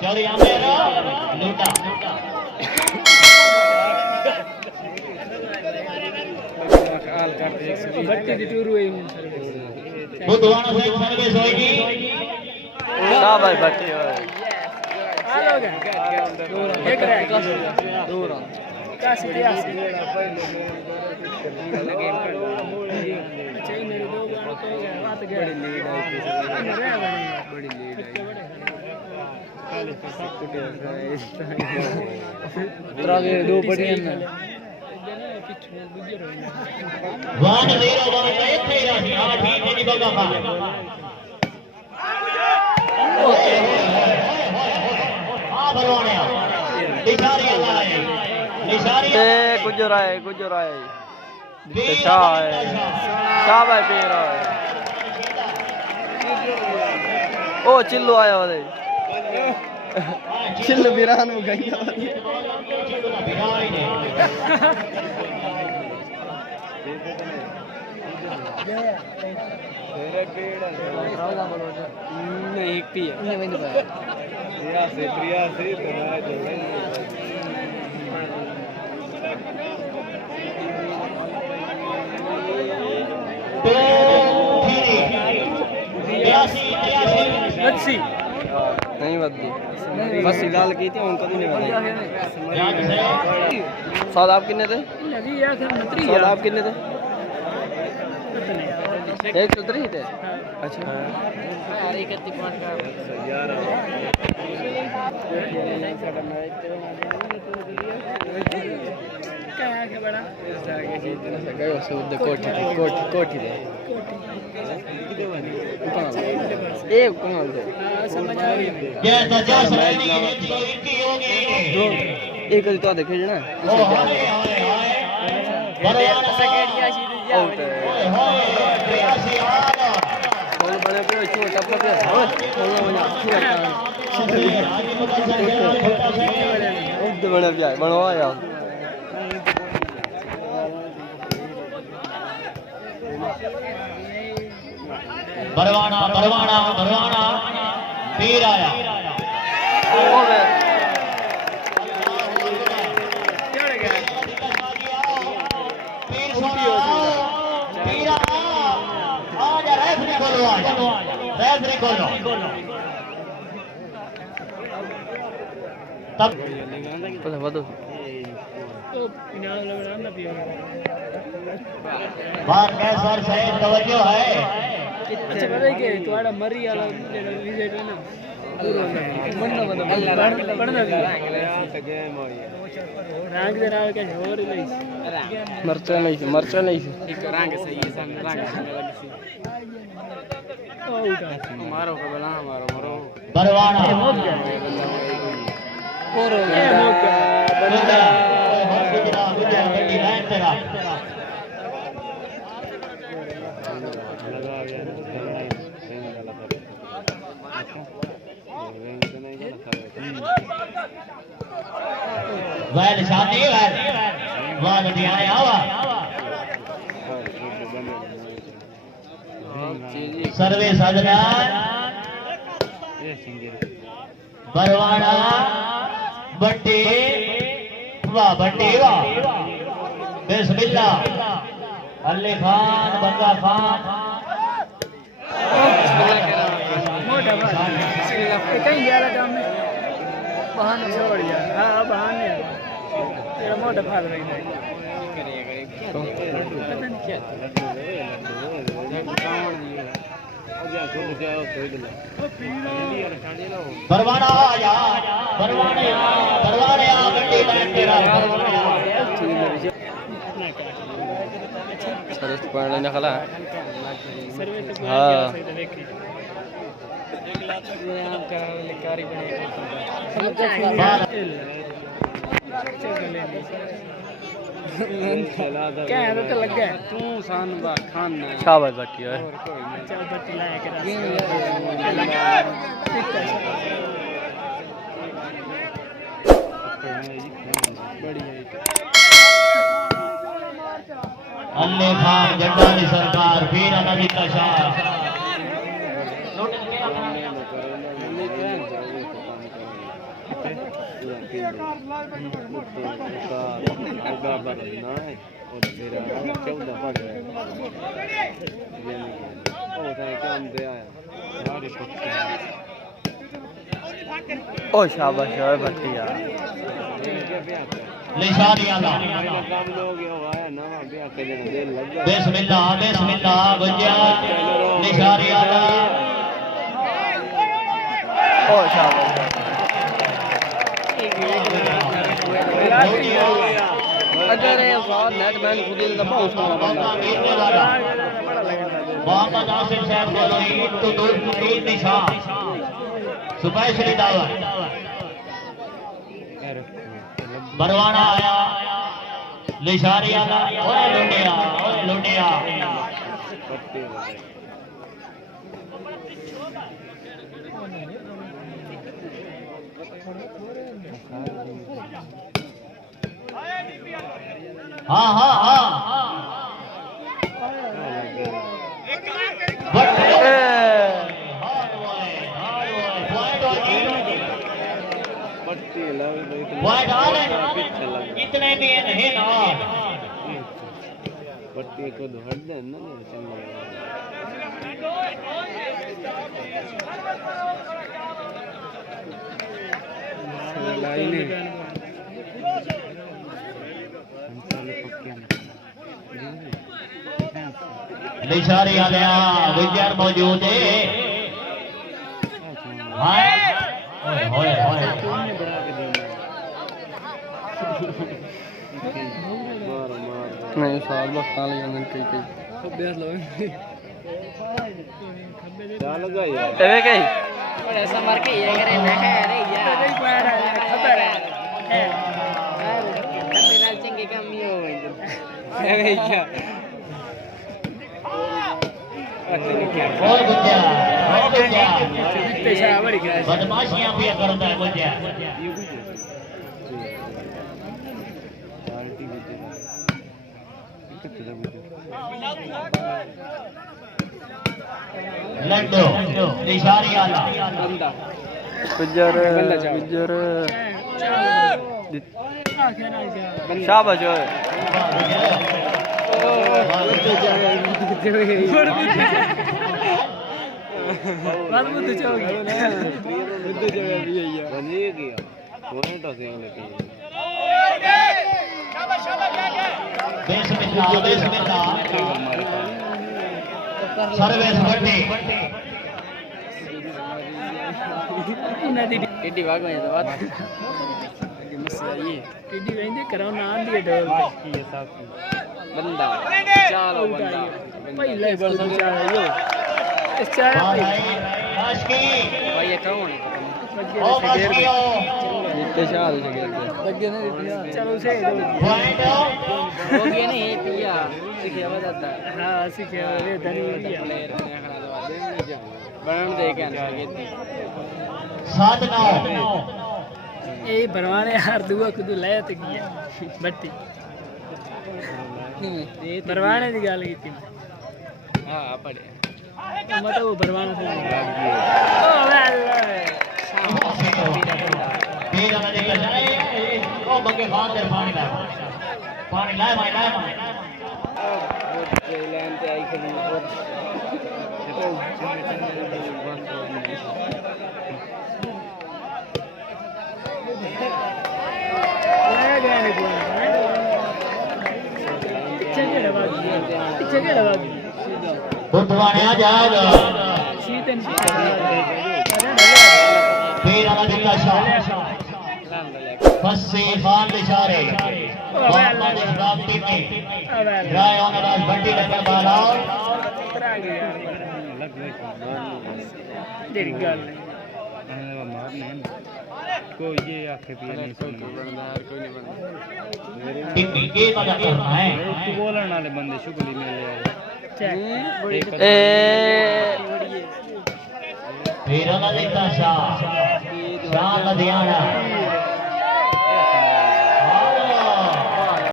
चौधरी आमेर लूटा बुधवार से सर्विस होगी शाबाश भट्टी एक रह दूर का सीधा लगे अच्छा इन दो गाड़ों तो बात गया बड़ी लीड आई त्रागे दो पटियां ना वन जीरो वन एक थे राशि आ ठीक है बगा खा आ भरवाने निशारी लाए निशारी ए गुजराए शाह है शाबाश पेरा ओ चिल्लो आया वाले चिल्लो बिरान हो गई नहीं एक पी है प्रिया से नहीं बदली बस डाल की थी उनका भी नहीं बदली सौदा आप कितने थे सौदा आप कितने थे 103 थे अच्छा कोठी दे एक तो देखे ना बड़े पे छोटा पे बड़ा भी बनवाया भरवाना पीर आया तब बात कैसर से तवज्जो है अच्छा पता है तुम्हारा मरी वाला विजिट है ना पढ़ना भी रंग दे रहा है क्या और नहीं मरचा नहीं एक रंग सही है सामने रंग मारो का बला मारो बरवाना और हो गया बंदा गुजरा बड़ी लाइन तेरा वैल शादी वाह बढ़िया आवा सर्वे साधना बरवाना बट्टी वाह बिस्मिल्लाह अल्ले खान बंगा खान कहीं जा रहा काम में बहाना छोड़ गया हाँ बहाने तेरा मोटा फाल रही है बरवाना आया बरवाने आ गड्डी लाइन तेरा सरस पढ़ने ने खला सर्वे तो हां आम का कारी बनेगा क्या है तो लग गया तू सान बा खान ना शाबाश भट्टी है चल बट्टी लाया के अल्ले खान जड्डा की सरकार फिर नदी का शाह ओ शाबाश ओए भट्टी यार निशानी आला बिस्मिल्लाह बिस्मिल्लाह बजा निशानी आला ओ शाबाश अगर ये साथ नेट मैन खुद ही दबा उसको मोहम्मद आसिफ साहब बोलो ईद तो दूर तीन निशान स्पेशली दावत बरवाना आया लिशारी आला ओए लुंडिया हाँ हाँ हाँ इतने भी नहीं ना पट्टी को हट दे ना निशारी आलिया विजय मौजूद है नहीं साल बस साल ये कई कई डाल गया ए कई ऐसा मार के ये करे मैं है अरे यार खबर है खबर नाल चंगे काम नहीं हो गई अरे यार और बुझा पेशा बड़ी क्या बदमाशियां भी करता है बुझा लड्डू निशारी आला गुजर शाबाश ओए सर्विस बड्डी टिड्डी भाग में तो बात मसला ये टिड्डी वेंदे कराओ ना दिए डोल ये सब बंदा चलो बंदा पहले बरस चाह यो इस चाह भाई ये कौन जितने शाल लगे लगे ना चलो से हो गया नहीं पिया सीखे बजाता हां सीखे रे धनी पिया बरण दे के आगे 7-9 ए भरवाने यार दुआ खुद ले ते गया बट्टी भरवाने की गल की हां पड़े मतलब वो भरवाना से ओ अल्लाह तेरा ना देखा जाए ओ बगे खातिर पानी लाए भाई लाइन पे आई खड़ी बुधवाने आ जाएगा फिर हमारे शाह फस्सी खान इशारे बांग्लादेश रामटी में राय ओनराज भट्टी लगा बाला तेरी गल कोई ये आखे पिए नहीं कितनी के मजा करना है तू बोलने वाले बंदे शुगली में ले फिर हमारे शाह लुधियाना